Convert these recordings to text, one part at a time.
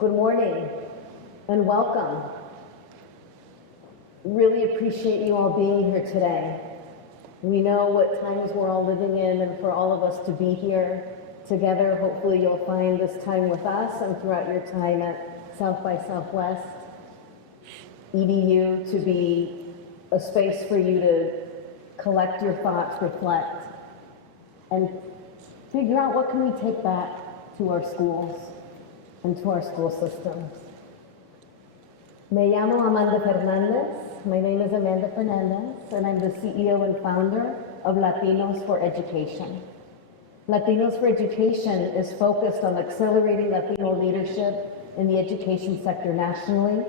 Good morning and welcome. Really appreciate you all being here today. We know what times we're all living in, and for all of us to be here together, hopefully you'll find this time with us and throughout your time at South by Southwest EDU to be a space for you to collect your thoughts, reflect, and figure out what can we take back to our schools and to our school systems. Me llamo Amanda Fernandez. My name is Amanda Fernandez, and I'm the CEO and founder of Latinos for Education. Latinos for Education is focused on accelerating Latino leadership in the education sector nationally.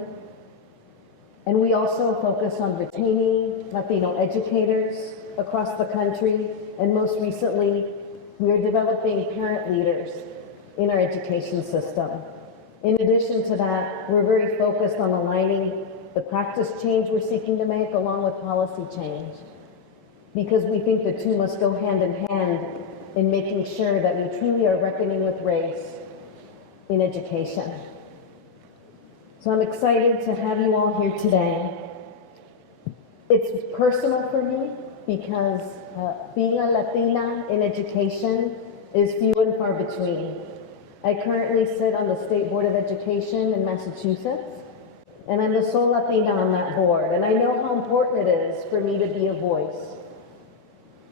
And we also focus on retaining Latino educators across the country. And most recently, we are developing parent leaders in our education system. In addition to that, we're very focused on aligning the practice change we're seeking to make along with policy change, because we think the two must go hand in hand in making sure that we truly are reckoning with race in education. So I'm excited to have you all here today. It's personal for me because being a Latina in education is few and far between. I currently sit on the State Board of Education in Massachusetts, and I'm the sole Latina on that board. And I know how important it is for me to be a voice.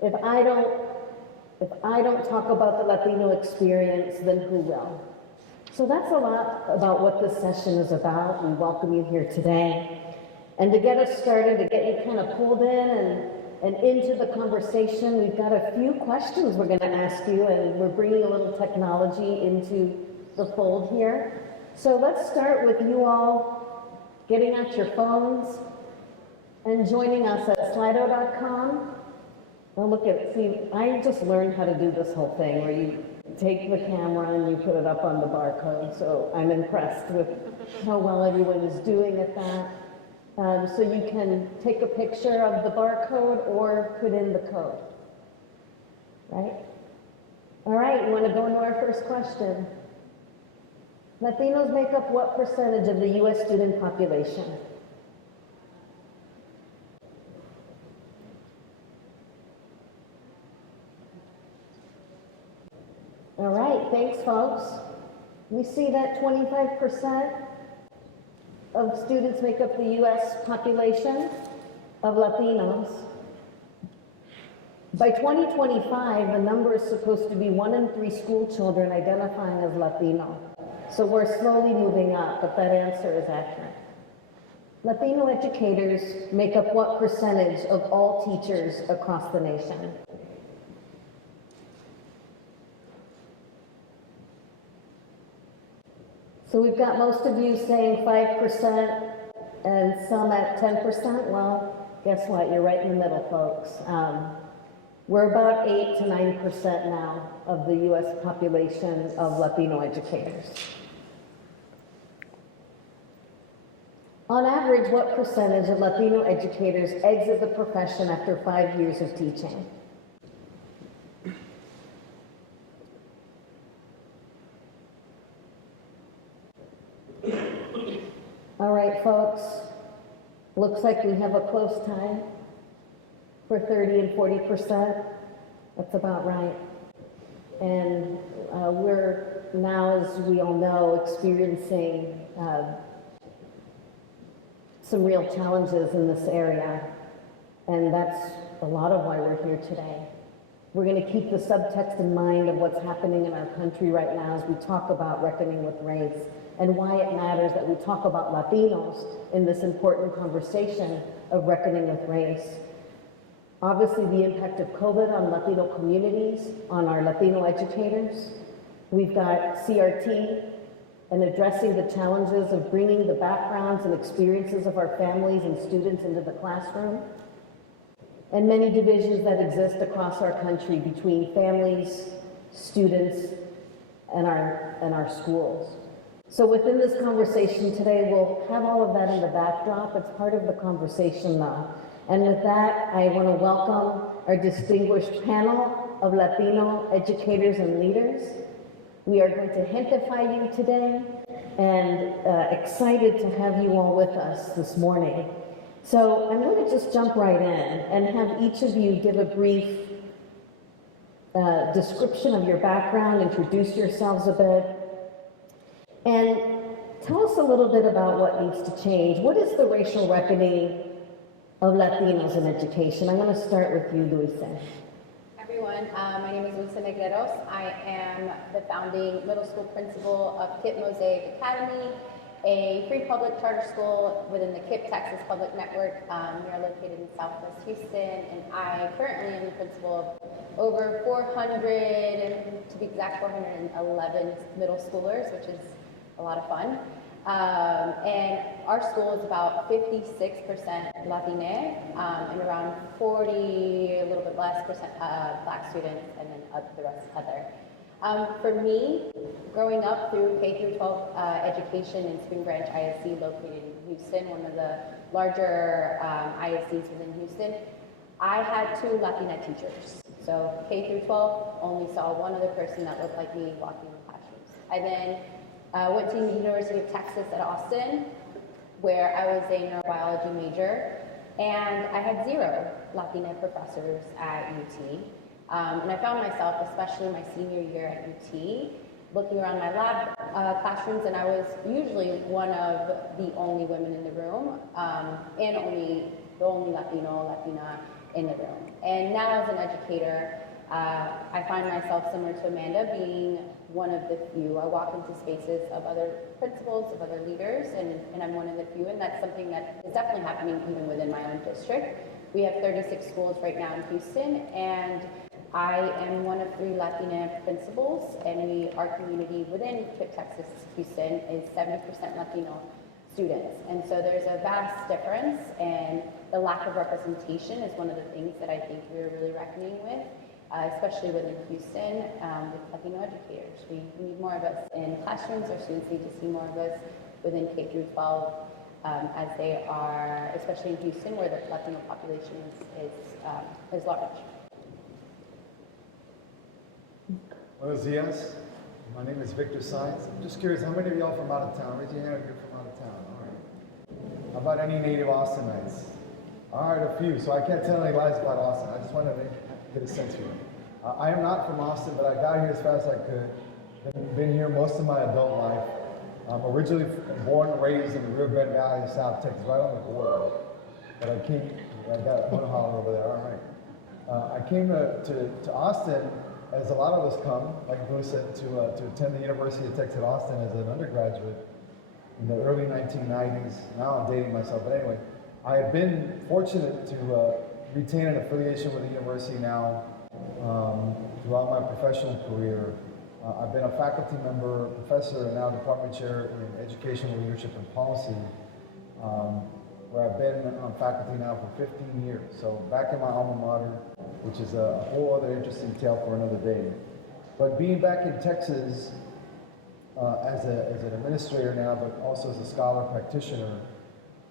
If I don't talk about the Latino experience, then who will? So that's a lot about what this session is about. We welcome you here today. And to get us started, to get you kind of pulled in and into the conversation, we've got a few questions we're going to ask you, and we're bringing a little technology into the fold here. So let's start with you all getting out your phones and joining us at slido.com. Well, look at, see, I just learned how to do this whole thing where you take the camera and you put it up on the barcode. So I'm impressed with how well everyone is doing at that. So you can take a picture of the barcode or put in the code, right? All right, we want to go into our first question. Latinos make up what percentage of the U.S. student population? All right, thanks, folks. We see that 25% of students make up the U.S. population of Latinos. By 2025, the number is supposed to be 1 in 3 school children identifying as Latino. So we're slowly moving up, but that answer is accurate. Latino educators make up what percentage of all teachers across the nation? So we've got most of you saying 5% and some at 10%. Well, guess what? You're right in the middle, folks. We're about 8 to 9% now of the U.S. population of Latino educators. On average, what percentage of Latino educators exit the profession after 5 years of teaching? All right, folks, looks like we have a close tie for 30 and 40%. That's about right. And we're now, as we all know, experiencing some real challenges in this area. And that's a lot of why we're here today. We're going to keep the subtext in mind of what's happening in our country right now as we talk about reckoning with race and why it matters that we talk about Latinos in this important conversation of reckoning with race. Obviously, the impact of COVID on Latino communities, on our Latino educators. We've got CRT and addressing the challenges of bringing the backgrounds and experiences of our families and students into the classroom. And many divisions that exist across our country between families, students, and our schools. So within this conversation today, we'll have all of that in the backdrop. It's part of the conversation now. And with that, I want to welcome our distinguished panel of Latino educators and leaders. We are going to gentrify you today, and excited to have you all with us this morning. So I'm going to just jump right in and have each of you give a brief description of your background, introduce yourselves a bit, and tell us a little bit about what needs to change. What is the racial reckoning of Latinos in education? I'm going to start with you, Luisa. Everyone, my name is Luisa Negreros. I am the founding middle school principal of KIPP Mosaic Academy, a free public charter school within the KIPP Texas Public Network. We are located in Southwest Houston, and I currently am the principal of over 400, and to be exact, 411 middle schoolers, which is a lot of fun. And our school is about 56% Latine, and around 40, a little bit less percent Black students, and then the rest other. For me, growing up through K through 12 education in Spring Branch ISD, located in Houston, one of the larger ISDs within Houston, I had 2 Latina teachers. So K through 12, only saw one other person that looked like me walking in classrooms. I then went to the University of Texas at Austin, where I was a neurobiology major, and I had 0 Latina professors at UT. And I found myself, especially my senior year at UT, looking around my lab classrooms, and I was usually one of the only women in the room, and the only Latina in the room. And now as an educator, I find myself similar to Amanda, being one of the few. I walk into spaces of other principals, of other leaders, and I'm one of the few, and that's something that is definitely happening even within my own district. We have 36 schools right now in Houston, and I am one of 3 Latina principals, and our community within KIPP Texas Houston is 70% Latino students. And so there's a vast difference, and the lack of representation is one of the things that I think we're really reckoning with, especially within Houston, with Latino educators. We need more of us in classrooms. Our students need to see more of us within K through 12, as they are, especially in Houston, where the Latino population is large. Buenos dias. My name is Victor Sainz. I'm just curious, how many of y'all from out of town? Raise your hand if you're from out of town. All right. How about any native Austinites? All right, a few. So I can't tell any lies about Austin. I just wanted to get a sense here. I am not from Austin, but I got here as fast as I could. Been here most of my adult life. I'm originally born and raised in the Rio Grande Valley of South Texas, right on the border. But I got one holler over there. All right. I came to Austin, as a lot of us come, like Blue said, to attend the University of Texas at Austin as an undergraduate in the early 1990s. Now I'm dating myself, but anyway, I have been fortunate to retain an affiliation with the university now throughout my professional career. I've been a faculty member, professor, and now department chair in educational leadership and policy, where I've been on faculty now for 15 years. So back in my alma mater, which is a whole other interesting tale for another day. But being back in Texas as an administrator now, but also as a scholar practitioner,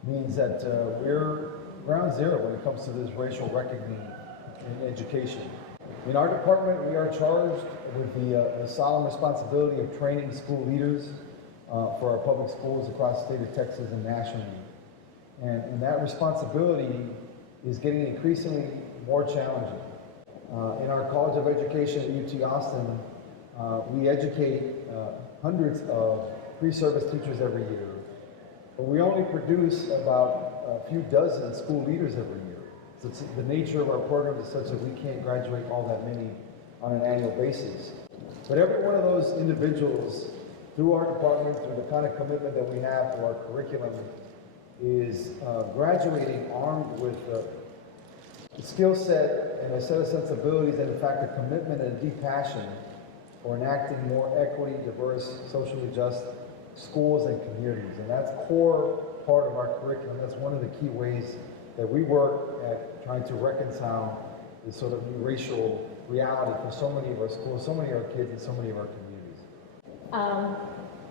means that we're ground zero when it comes to this racial reckoning in education. In our department, we are charged with the solemn responsibility of training school leaders for our public schools across the state of Texas and nationally. And that responsibility is getting increasingly more challenging. In our College of Education at UT Austin, we educate hundreds of pre-service teachers every year, but we only produce about a few dozen school leaders every year. So the nature of our program is such that we can't graduate all that many on an annual basis. But every one of those individuals, through our department, through the kind of commitment that we have to our curriculum, is graduating armed with a skill set and a set of sensibilities and in fact a commitment and a deep passion for enacting more equity, diverse, socially just schools and communities. And that's a core part of our curriculum. That's one of the key ways that we work at trying to reconcile this sort of new racial reality for so many of our schools, so many of our kids, and so many of our communities.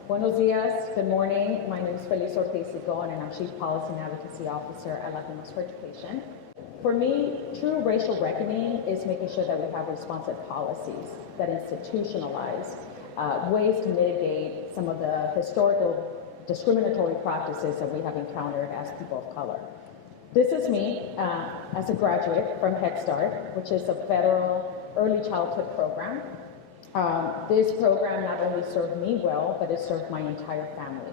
Buenos dias, good morning. My name is Feliz Ortiz-Sigon, and I'm Chief Policy and Advocacy Officer at Latinos for Education. For me, true racial reckoning is making sure that we have responsive policies that institutionalize ways to mitigate some of the historical discriminatory practices that we have encountered as people of color. This is me as a graduate from Head Start, which is a federal early childhood program. This program not only served me well, but it served my entire family.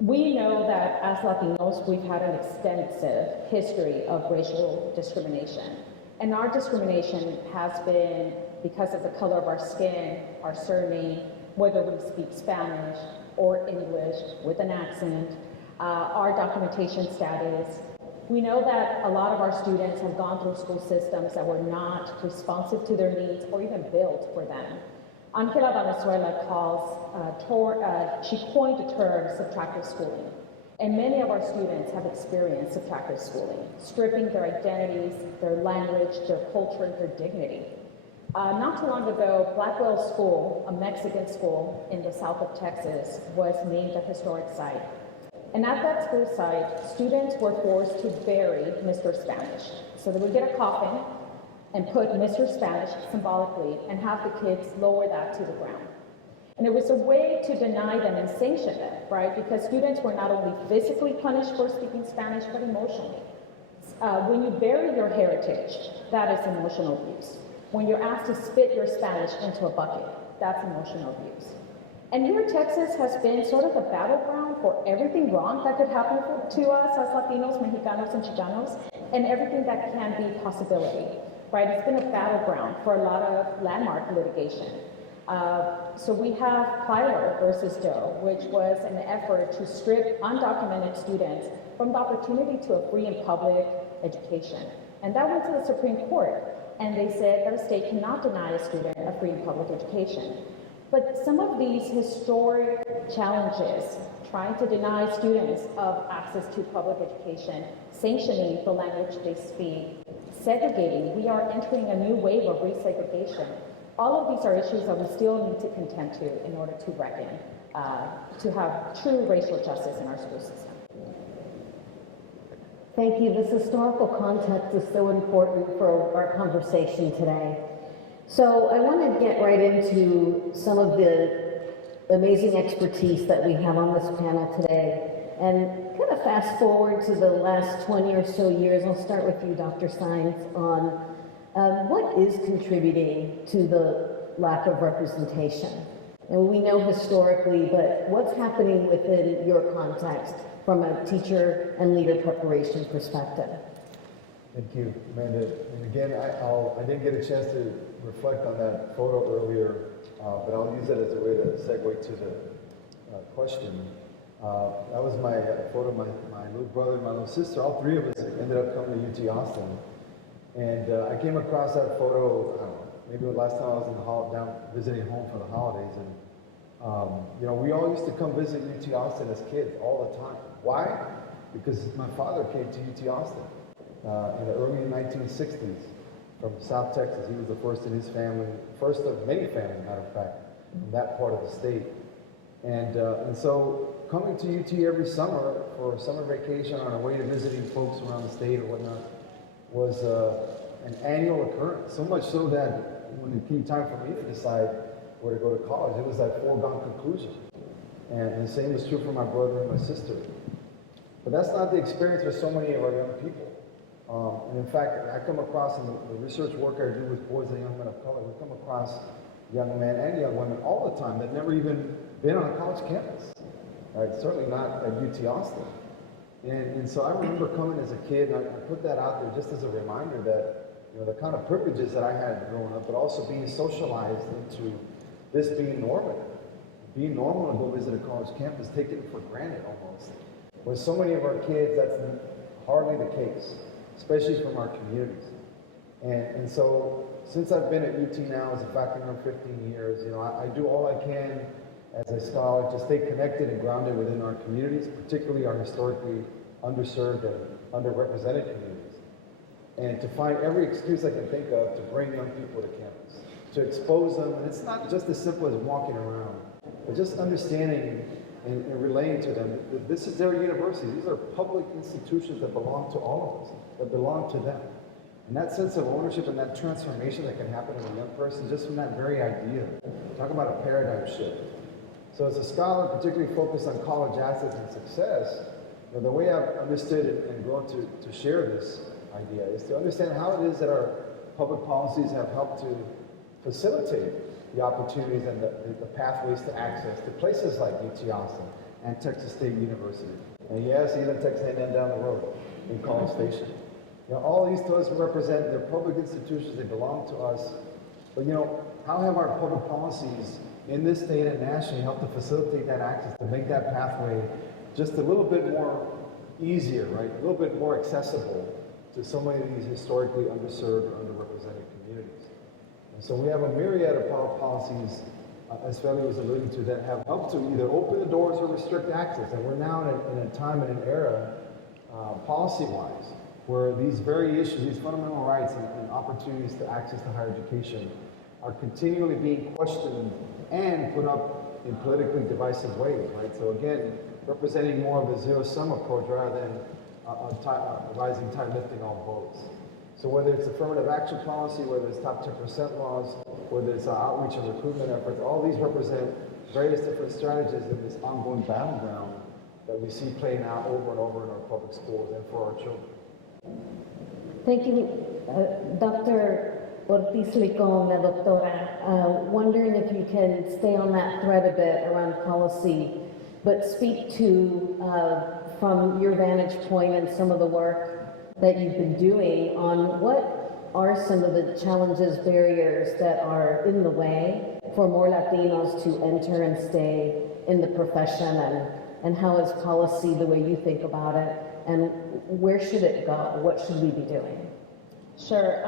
We know that as Latinos, we've had an extensive history of racial discrimination. And our discrimination has been because of the color of our skin, our surname, whether we speak Spanish or English with an accent, our documentation status. We know that a lot of our students have gone through school systems that were not responsive to their needs or even built for them. Angela Valenzuela she coined the term subtractive schooling. And many of our students have experienced subtractive schooling, stripping their identities, their language, their culture, and their dignity. Not too long ago, Blackwell School, a Mexican school in the south of Texas, was named a historic site. And at that school site, students were forced to bury Mr. Spanish. So they would get a coffin and put Mr. Spanish symbolically and have the kids lower that to the ground. And it was a way to deny them and sanction them, right? Because students were not only physically punished for speaking Spanish, but emotionally. When you bury your heritage, that is emotional abuse. When you're asked to spit your Spanish into a bucket, that's emotional abuse. And here Texas has been sort of a battleground for everything wrong that could happen to us as Latinos, Mexicanos, and Chicanos, and everything that can be possibility, right? It's been a battleground for a lot of landmark litigation. So we have Plyler versus Doe, which was an effort to strip undocumented students from the opportunity to a free and public education. And that went to the Supreme Court, and they said that a state cannot deny a student a free and public education. But some of these historic challenges, trying to deny students of access to public education, sanctioning the language they speak, segregating, we are entering a new wave of resegregation. All of these are issues that we still need to contend to in order to reckon, to have true racial justice in our school system. Thank you. This historical context is so important for our conversation today. So I want to get right into some of the amazing expertise that we have on this panel today. And kind of fast forward to the last 20 or so years, I'll start with you, Dr. Sines, on what is contributing to the lack of representation? And we know historically, but what's happening within your context from a teacher and leader preparation perspective? Thank you, Amanda. And again, I didn't get a chance to reflect on that photo earlier, but I'll use that as a way to segue to the question. That was my photo of my little brother and my little sister. All three of us ended up coming to UT Austin. And I came across that photo, I don't know, maybe the last time I was down visiting home for the holidays. And, you know, we all used to come visit UT Austin as kids all the time. Why? Because my father came to UT Austin in the early 1960s from South Texas. He was the first in his family, first of many families, matter of fact, in that part of the state. And so coming to UT every summer for summer vacation on our way to visiting folks around the state or whatnot was an annual occurrence. So much so that when it came time for me to decide where to go to college, it was that foregone conclusion. And the same was true for my brother and my sister. But that's not the experience for so many of our young people. And in fact, I come across in the research work I do with boys and young men of color, we come across young men and young women all the time that never even been on a college campus, right? Certainly not at UT Austin. And so I remember coming as a kid, and I put that out there just as a reminder that, you know, the kind of privileges that I had growing up, but also being socialized into this being normal. Being normal to go visit a college campus, taking it for granted almost. With so many of our kids, that's hardly the case, especially from our communities. And so since I've been at UT now as a faculty member 15 years, you know, I do all I can as a scholar to stay connected and grounded within our communities, particularly our historically underserved and underrepresented communities. And to find every excuse I can think of to bring young people to campus, to expose them. And it's not just as simple as walking around, but just understanding and relaying to them that this is their university. These are public institutions that belong to all of us, that belong to them. And that sense of ownership and that transformation that can happen in a young person just from that very idea Talk about a paradigm shift. So as a scholar, particularly focused on college assets and success, the way I've understood it and grown to share this idea is to understand how it is that our public policies have helped to facilitate the opportunities and the pathways to access to places like UT Austin and Texas State University. And yes, even Texas A&M down the road in College Station. All these to us represent, they're public institutions, they belong to us. But how have our public policies in this state and nationally helped to facilitate that access, to make that pathway just a little bit more easier, right? A little bit more accessible to so many of these historically underserved or underrepresented communities. And so we have a myriad of public policies, as Feli was alluding to, that have helped to either open the doors or restrict access. And we're now in a time and an era, policy-wise, where these very issues, these fundamental rights and opportunities to access to higher education are continually being questioned and put up in politically divisive ways, right? So again, representing more of a zero-sum approach rather than a rising tide lifting all boats. So whether it's affirmative action policy, whether it's top 10% laws, whether it's outreach and recruitment efforts, all these represent various different strategies in this ongoing battleground that we see playing out over and over in our public schools and for our children. Thank you, Dr. Ortiz Licon, la doctora. Wondering if you can stay on that thread a bit around policy, but speak to, from your vantage point and some of the work that you've been doing on what are some of the challenges, barriers that are in the way for more Latinos to enter and stay in the profession, and how is policy the way you think about it, and where should it go? What should we be doing? Sure.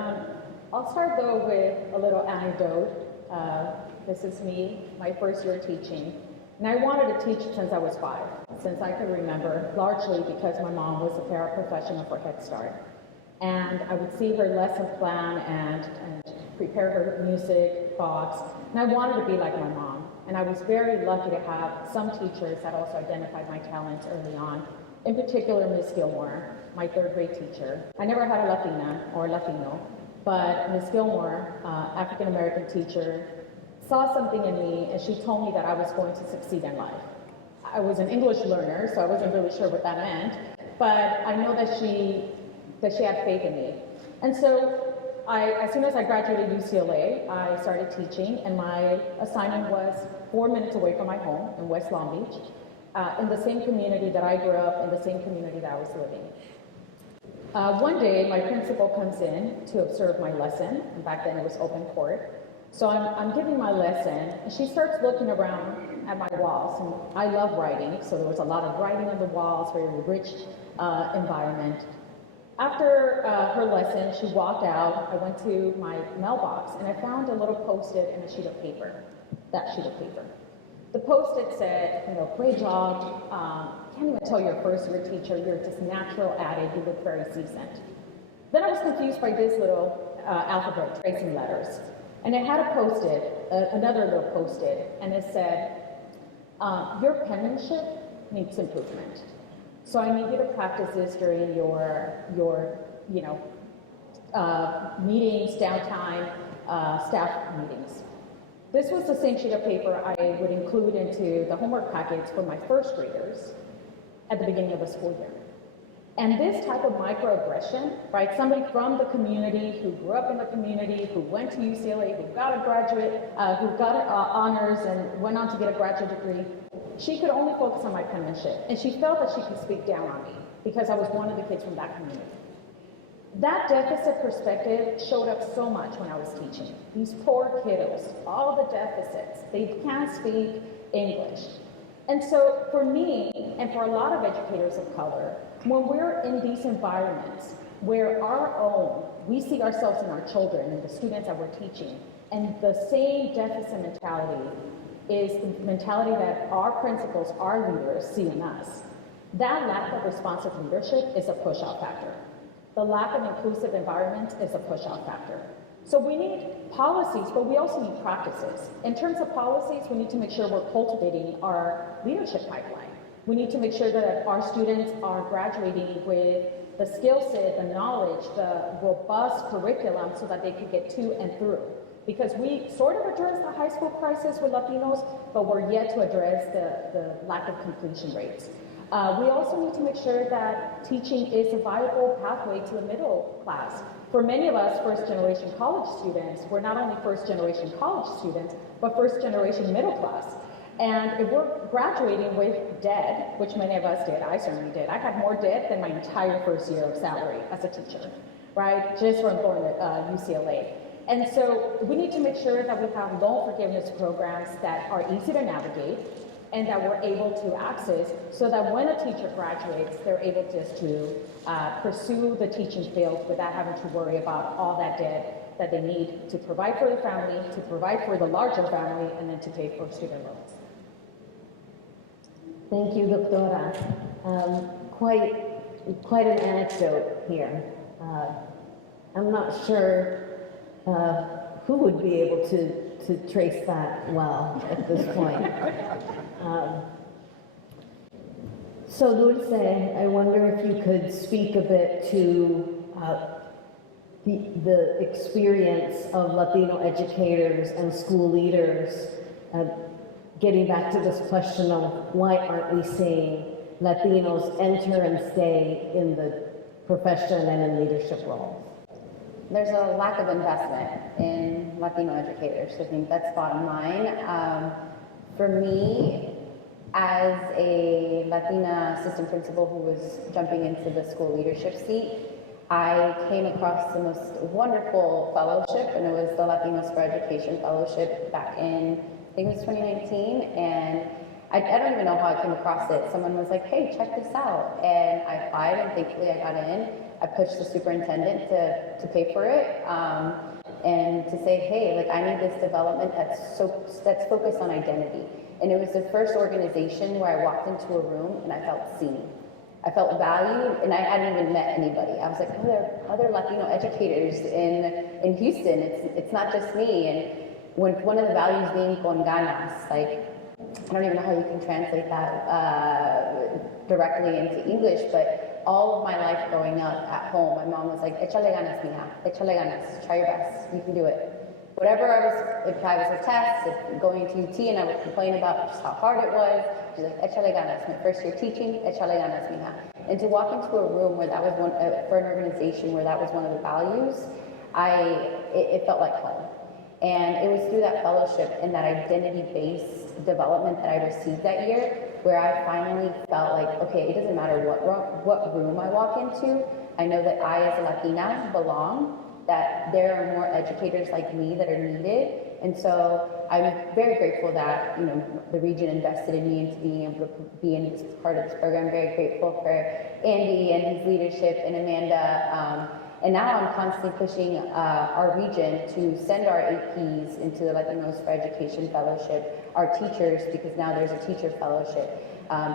I'll start though with a little anecdote. This is me, my first year teaching. And I wanted to teach since I was 5, since I could remember, largely because my mom was a paraprofessional for Head Start. And I would see her lesson plan and prepare her music box. And I wanted to be like my mom. And I was very lucky to have some teachers that also identified my talents early on. In particular, Ms. Gilmore, my 3rd grade teacher. I never had a Latina or Latino, but Ms. Gilmore, African-American teacher, saw something in me, and she told me that I was going to succeed in life. I was an English learner, so I wasn't really sure what that meant, but I know that she had faith in me. And so as soon as I graduated UCLA, I started teaching, and my assignment was 4 minutes away from my home in West Long Beach, in the same community that I grew up, in the same community that I was living. One day, my principal comes in to observe my lesson, and back then it was open court. So I'm giving my lesson, and she starts looking around at my walls, and I love writing, so there was a lot of writing on the walls, very rich environment. After her lesson, she walked out. I went to my mailbox, and I found a little Post-it and a sheet of paper, that sheet of paper. The Post-it said, great job, can't even tell you're a first-year teacher, you're just natural at it, you look very seasoned. Then I was confused by this little alphabet tracing letters. And it had a Post-it, another little Post-it, and it said, your penmanship needs improvement. So I need you to practice this during your meetings, downtime, staff meetings. This was the same sheet of paper I would include into the homework packets for my first graders at the beginning of the school year. And this type of microaggression, right, somebody from the community, who grew up in the community, who went to UCLA, who got a graduate, who got honors and went on to get a graduate degree, she could only focus on my penmanship. And she felt that she could speak down on me because I was one of the kids from that community. That deficit perspective showed up so much when I was teaching. These poor kiddos, all the deficits, they can't speak English. And so for me, and for a lot of educators of color, when we're in these environments where we see ourselves in our children and the students that we're teaching, and the same deficit mentality is the mentality that our principals, our leaders see in us, that lack of responsive leadership is a push-out factor. The lack of inclusive environment is a push-out factor. So we need policies, but we also need practices. In terms of policies, we need to make sure we're cultivating our leadership pipeline. We need to make sure that our students are graduating with the skill set, the knowledge, the robust curriculum so that they can get to and through. Because we sort of addressed the high school crisis with Latinos, but we're yet to address the lack of completion rates. We also need to make sure that teaching is a viable pathway to the middle class. For many of us first-generation college students, we're not only first-generation college students, but first-generation middle class. And if we're graduating with debt, which many of us did, I certainly did. I had more debt than my entire first year of salary as a teacher, right? Just from going to UCLA. And so we need to make sure that we have loan forgiveness programs that are easy to navigate and that we're able to access so that when a teacher graduates, they're able just to pursue the teaching field without having to worry about all that debt that they need to provide for the family, to provide for the larger family, and then to pay for student loans. Thank you, Doctora. Quite an anecdote here. I'm not sure who would be able to trace that well at this point. So Dulce, I wonder if you could speak a bit to the experience of Latino educators and school leaders, getting back to this question of why aren't we seeing Latinos enter and stay in the profession and in leadership roles? There's a lack of investment in Latino educators. I think that's bottom line. For me, as a Latina assistant principal who was jumping into the school leadership seat, I came across the most wonderful fellowship, and it was the Latinos for Education Fellowship back in, I think it was 2019, and I don't even know how I came across it. Someone was like, hey, check this out, and I applied, and thankfully I got in. I pushed the superintendent to pay for it, and to say, hey, like I need this development that's focused on identity. And it was the first organization where I walked into a room and I felt seen. I felt valued, and I hadn't even met anybody. I was like, oh, there are other Latino educators in Houston. It's not just me. And when one of the values being con ganas, like I don't even know how you can translate that directly into English, but all of my life growing up at home, my mom was like, échale ganas, mija, échale ganas, try your best, you can do it. Whatever if I was a test, if going to UT and I would complain about just how hard it was, she's like, échale ganas, my first year teaching, échale ganas, mija. And to walk into a room where that was for an organization where that was one of the values, it felt like home. And it was through that fellowship and that identity-based development that I received that year where I finally felt like, okay, it doesn't matter what room I walk into, I know that I as a Latina belong, that there are more educators like me that are needed. And so I'm very grateful that, the region invested in me into being able to be in this part of this program. Very grateful for Andy and his leadership and Amanda. And now I'm constantly pushing our region to send our APs into the Latinos for Education Fellowship, our teachers, because now there's a teacher fellowship,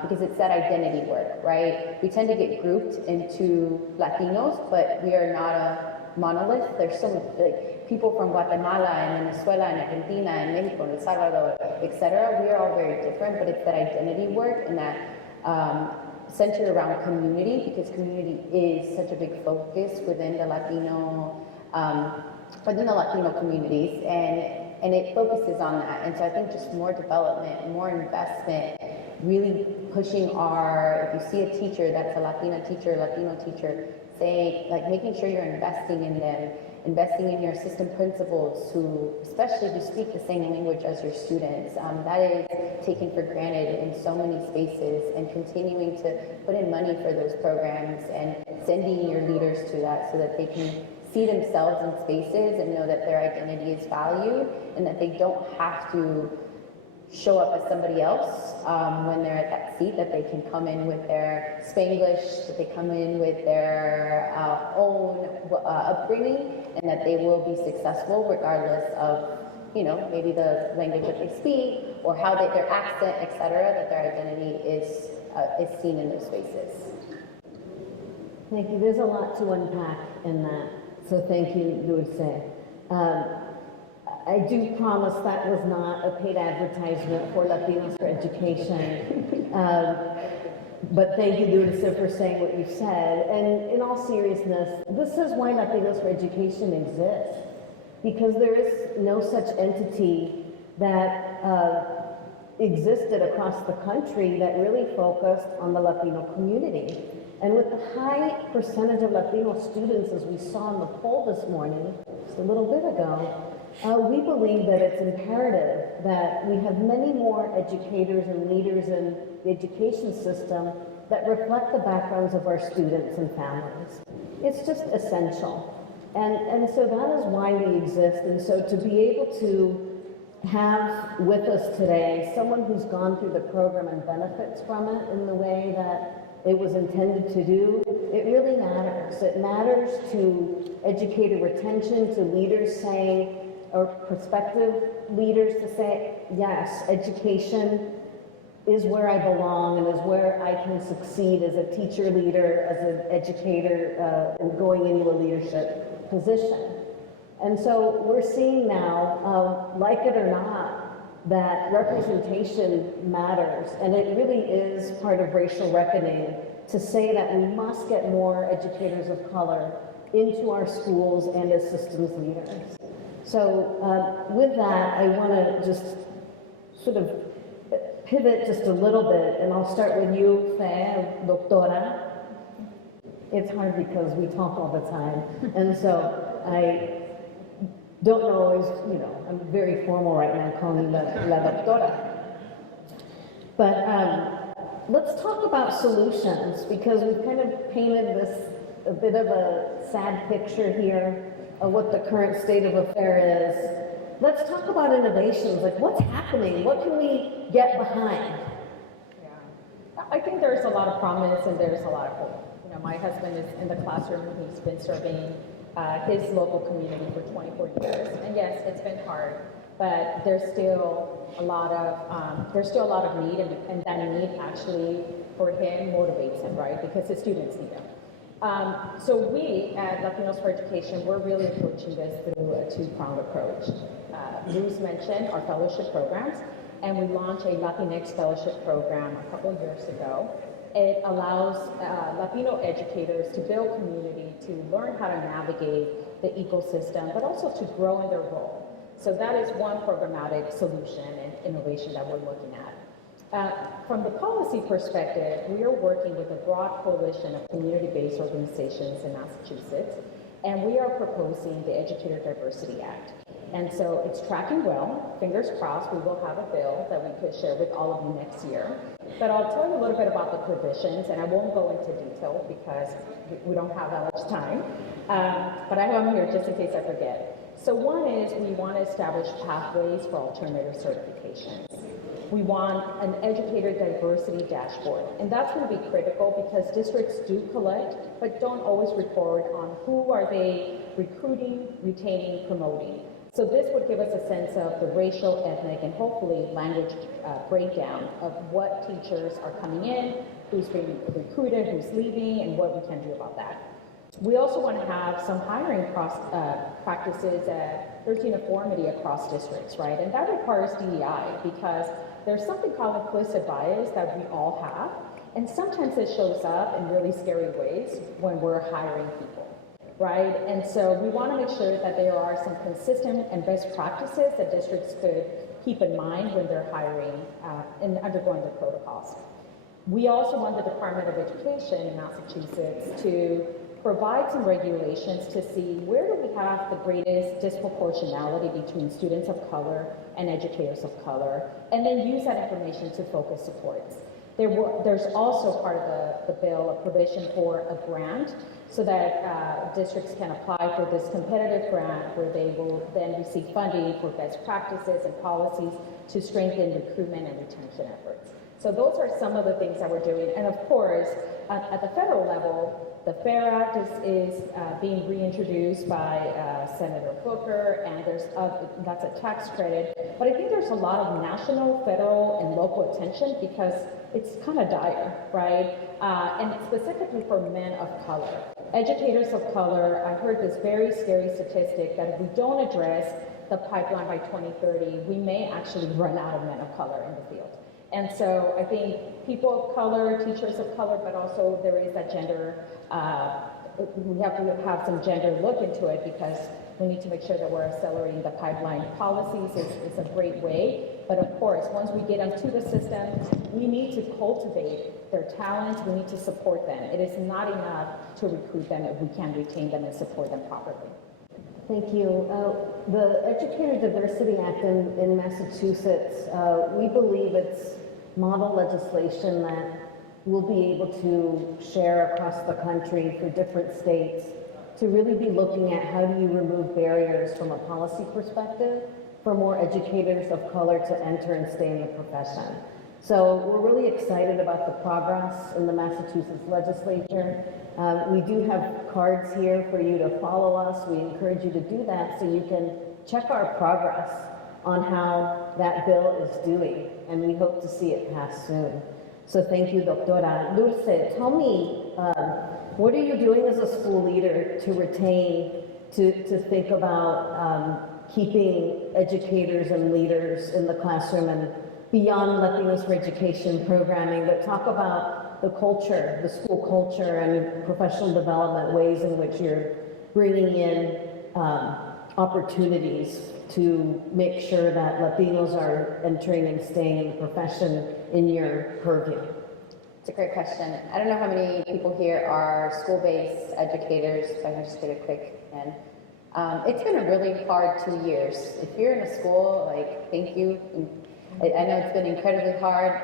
because it's that identity work, right? We tend to get grouped into Latinos, but we are not a monolith. There's so many people from Guatemala and Venezuela and Argentina and Mexico and El Salvador, etc. We are all very different, but it's that identity work and that centered around community, because community is such a big focus within the Latino communities, and it focuses on that. And so I think just more development, more investment, really pushing if you see a teacher that's a Latina teacher, Latino teacher, making sure you're investing in them, investing in your assistant principals who speak the same language as your students. That is taken for granted in so many spaces, and continuing to put in money for those programs and sending your leaders to that so that they can see themselves in spaces and know that their identity is valued and that they don't have to show up as somebody else when they're at that seat, that they can come in with their Spanglish, that they come in with their own upbringing, and that they will be successful regardless of, maybe the language that they speak or how their accent, etc., that their identity is seen in those spaces. Thank you. There's a lot to unpack in that. So thank you, Dulce. I do promise that was not a paid advertisement for Latinos for Education. But thank you, Dulce, for saying what you said. And in all seriousness, this is why Latinos for Education exists. because there is no such entity that existed across the country that really focused on the Latino community. And with the high percentage of Latino students, as we saw in the poll this morning, just a little bit ago, we believe that it's imperative that we have many more educators and leaders in the education system that reflect the backgrounds of our students and families. It's just essential. And so that is why we exist. And so to be able to have with us today someone who's gone through the program and benefits from it in the way that it was intended to do, it really matters. It matters to educator retention, to leaders saying, or prospective leaders to say, yes, education is where I belong and is where I can succeed as a teacher leader, as an educator, and going into a leadership position. And so we're seeing now, like it or not, that representation matters, and it really is part of racial reckoning to say that we must get more educators of color into our schools and as systems leaders. So with that, I want to just sort of pivot just a little bit, and I'll start with you, Fe, Doctora. It's hard because we talk all the time, and so I don't know always, you know, I'm very formal right now calling la doctora. But let's talk about solutions, because we've kind of painted this a bit of a sad picture here of what the current state of affair is. Let's talk about innovations, like what's happening? What can we get behind? Yeah, I think there's a lot of promise and there's a lot of hope. You know, my husband is in the classroom. He's been serving his local community for 24 years, and yes, it's been hard, but there's still a lot of need, and that need actually for him motivates him, right? Because his students need him. So we at Latinos for Education, we're really approaching this through a two-pronged approach. Luz mentioned our fellowship programs, and we launched a Latinx fellowship program a couple of years ago. It allows Latino educators to build community, to learn how to navigate the ecosystem, but also to grow in their role. So that is one programmatic solution and innovation that we're looking at. From the policy perspective, we are working with a broad coalition of community-based organizations in Massachusetts, and we are proposing the Educator Diversity Act. And so it's tracking well. Fingers crossed, we will have a bill that we could share with all of you next year. But I'll tell you a little bit about the provisions, and I won't go into detail because we don't have that much time. But I have them here just in case I forget. So one is we want to establish pathways for alternative certifications. We want an educator diversity dashboard, and that's going to be critical because districts do collect, but don't always report on who are they recruiting, retaining, promoting. So this would give us a sense of the racial, ethnic, and hopefully language breakdown of what teachers are coming in, who's being recruited, who's leaving, and what we can do about that. We also want to have some hiring practices that there's uniformity across districts, right? And that requires DEI because there's something called implicit bias that we all have, and sometimes it shows up in really scary ways when we're hiring people. Right? And so we want to make sure that there are some consistent and best practices that districts could keep in mind when they're hiring and undergoing the protocols. We also want the Department of Education in Massachusetts to provide some regulations to see where do we have the greatest disproportionality between students of color and educators of color, and then use that information to focus supports. There's also part of the bill a provision for a grant so that districts can apply for this competitive grant where they will then receive funding for best practices and policies to strengthen recruitment and retention efforts. So those are some of the things that we're doing. And of course, at the federal level, the FAIR Act is being reintroduced by Senator Booker, and that's a tax credit. But I think there's a lot of national, federal, and local attention because it's kind of dire, right? And specifically for men of color. Educators of color, I heard this very scary statistic that if we don't address the pipeline by 2030, we may actually run out of men of color in the field. And so I think people of color, teachers of color, but also there is that gender, we have to have some gender look into it because We need to make sure that we're accelerating the pipeline. Policies is a great way, but of course, once we get them to the system, we need to cultivate their talent, we need to support them. It is not enough to recruit them if we can't retain them and support them properly. Thank you. The Educator Diversity Act in Massachusetts, we believe it's model legislation that we'll be able to share across the country for different states to really be looking at how do you remove barriers from a policy perspective for more educators of color to enter and stay in the profession. So we're really excited about the progress in the Massachusetts legislature. We do have cards here for you to follow us. We encourage you to do that so you can check our progress on how that bill is doing, and we hope to see it pass soon. So thank you, Doctora. Dulce, tell me, what are you doing as a school leader to retain, to think about keeping educators and leaders in the classroom and beyond Latinos for Education programming, but talk about the culture, the school culture and professional development, ways in which you're bringing in opportunities to make sure that Latinos are entering and staying in the profession in your purview. It's a great question. I don't know how many people here are school-based educators, so I can just get a quick in. It's been a really hard 2 years. If you're in a school, like, thank you. I know it's been incredibly hard.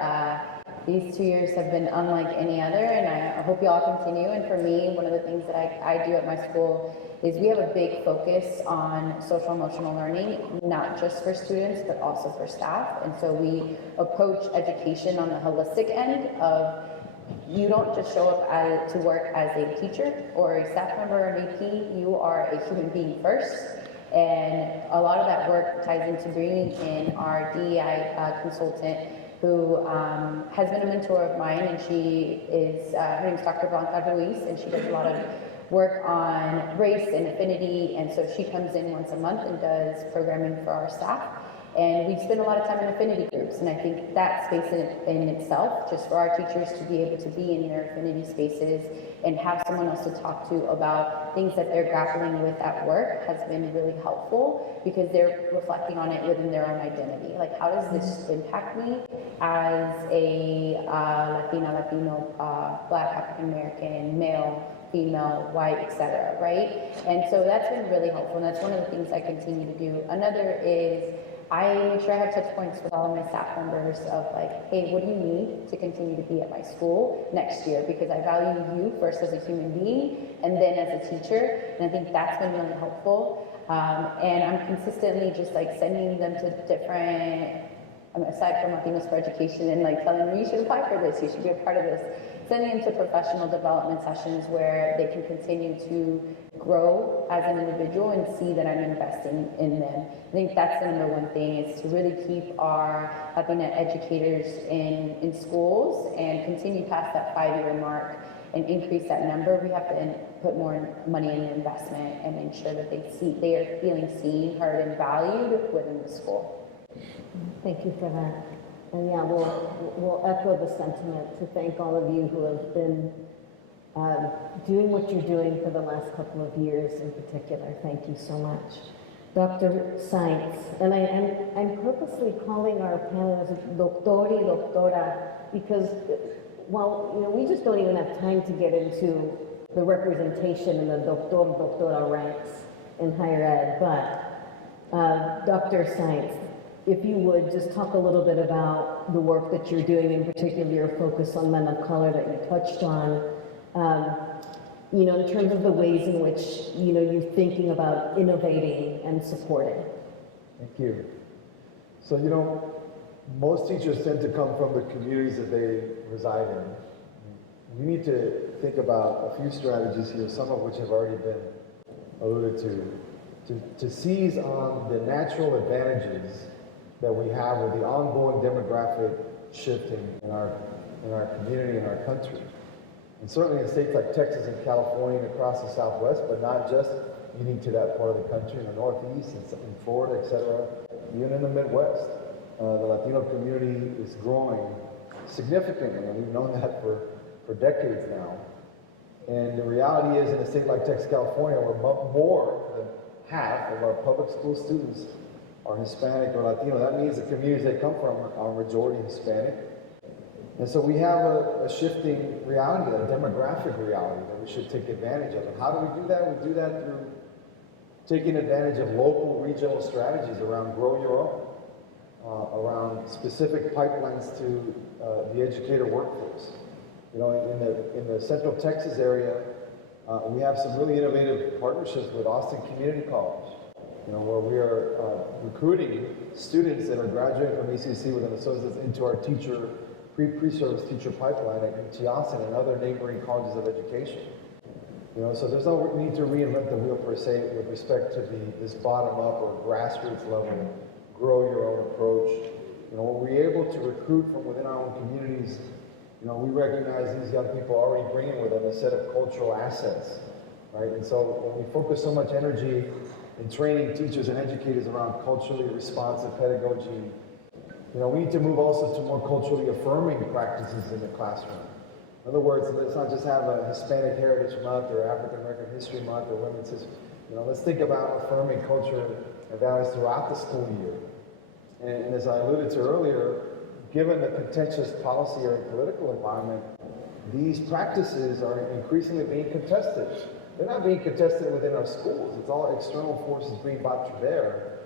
These 2 years have been unlike any other, and I hope you all continue. And for me, one of the things that I do at my school is we have a big focus on social emotional learning, not just for students, but also for staff. And so we approach education on the holistic end of you don't just show up to work as a teacher or a staff member or an AP, you are a human being first. And a lot of that work ties into bringing in our DEI consultant who has been a mentor of mine, and she is, her name is Dr. Blanca Ruiz, and she does a lot of work on race and affinity, and so she comes in once a month and does programming for our staff. And we spend a lot of time in affinity groups, and I think that space in itself, just for our teachers to be able to be in their affinity spaces and have someone else to talk to about things that they're grappling with at work has been really helpful because they're reflecting on it within their own identity. Like, how does this impact me as a Latino, Black, African American, male, female, white, etc., right? And so that's been really helpful, and that's one of the things I continue to do. Another is I make sure I have touch points with all of my staff members of like, hey, what do you need to continue to be at my school next year? Because I value you first as a human being and then as a teacher, and I think that's been really helpful. And I'm consistently just like sending them to different, aside from Latinos for Education and like telling them you should apply for this, you should be a part of this, sending them to professional development sessions where they can continue to grow as an individual and see that I'm investing in them. I think that's the number one thing, is to really keep our Latina educators in schools and continue past that 5-year mark and increase that number. We have to put more money in investment and ensure that they are feeling seen, heard, and valued within the school. Thank you for that. And yeah, we'll echo the sentiment to thank all of you who have been doing what you're doing for the last couple of years in particular. Thank you so much. Dr. Sainz, and I'm purposely calling our panelists Doctori, Doctora, because, well, you know, we just don't even have time to get into the representation in the Doctor, Doctora ranks in higher ed, but Dr. Sainz, if you would just talk a little bit about the work that you're doing, in particular your focus on men of color that you touched on, you know, in terms of the ways in which, you know, you're thinking about innovating and supporting. Thank you. So, you know, most teachers tend to come from the communities that they reside in. We need to think about a few strategies here, some of which have already been alluded to seize on the natural advantages that we have with the ongoing demographic shifting in our community and our country. And certainly in states like Texas and California and across the Southwest, but not just unique to that part of the country, in the Northeast and in Florida, et cetera, even in the Midwest. The Latino community is growing significantly, and we've known that for decades now. And the reality is, in a state like Texas, California, where more than half of our public school students are Hispanic or Latino. That means the communities they come from are majority Hispanic. And so we have a shifting reality, a demographic reality that we should take advantage of. And how do we do that? We do that through taking advantage of local, regional strategies around grow your own, around specific pipelines to the educator workforce. You know, in the Central Texas area, we have some really innovative partnerships with Austin Community College, you know, where we are recruiting students that are graduating from ECC with an associate's into our pre-service teacher pipeline at UT Austin and other neighboring colleges of education. You know, so there's no need to reinvent the wheel per se with respect to this bottom-up or grassroots level, grow your own approach. You know, when we're able to recruit from within our own communities, you know, we recognize these young people already bringing with them a set of cultural assets, right? And so when we focus so much energy in training teachers and educators around culturally responsive pedagogy, you know, we need to move also to more culturally affirming practices in the classroom. In other words, let's not just have a Hispanic Heritage Month or African American History Month or Women's History. You know, let's think about affirming culture and values throughout the school year. And as I alluded to earlier, given the contentious policy or political environment, these practices are increasingly being contested. They're not being contested within our schools. It's all external forces being brought to bear,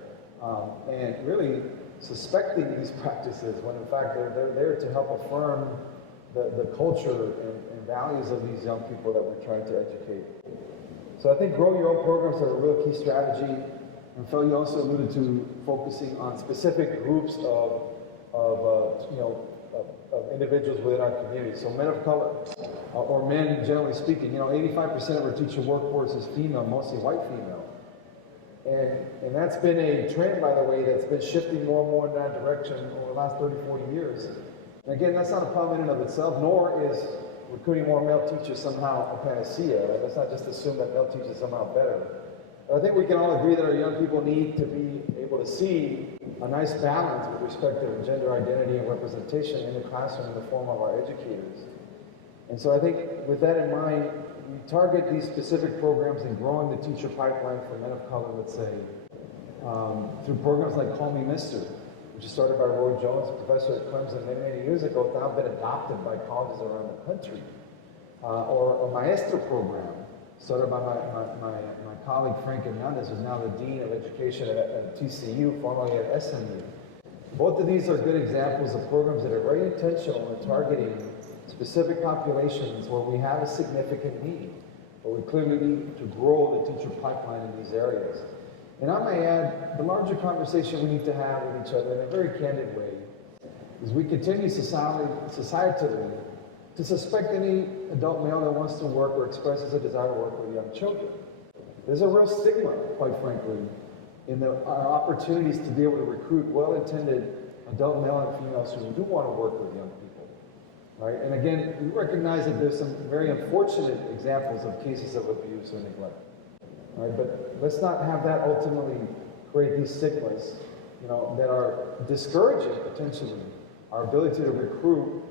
and really suspecting these practices when in fact they're there to help affirm the culture and values of these young people that we're trying to educate. So I think grow your own programs are a real key strategy. And Phil, you also alluded to focusing on specific groups of individuals within our community. So men of color, or men generally speaking. You know, 85% of our teacher workforce is female, mostly white female. And that's been a trend, by the way, that's been shifting more and more in that direction over the last 30, 40 years. And again, that's not a problem in and of itself, nor is recruiting more male teachers somehow a panacea. Right? Let's not just assume that male teachers are somehow better. But I think we can all agree that our young people need to be able to see a nice balance with respect to gender identity and representation in the classroom in the form of our educators. And so I think with that in mind, we target these specific programs in growing the teacher pipeline for men of color, let's say, through programs like Call Me Mr., which was started by Roy Jones, a professor at Clemson many, many years ago, now been adopted by colleges around the country. Or a Maestro program, started by my colleague Frank Hernandez, who's now the Dean of Education at TCU, formerly at SMU. Both of these are good examples of programs that are very intentional in targeting specific populations where we have a significant need, but we clearly need to grow the teacher pipeline in these areas. And I may add, the larger conversation we need to have with each other in a very candid way is we continue societally to suspect any adult male that wants to work or expresses a desire to work with young children. There's a real stigma, quite frankly, in our opportunities to be able to recruit well-intended adult male and females who do want to work with young people, right? And again, we recognize that there's some very unfortunate examples of cases of abuse or neglect, right? But let's not have that ultimately create these stigmas, you know, that are discouraging potentially our ability to recruit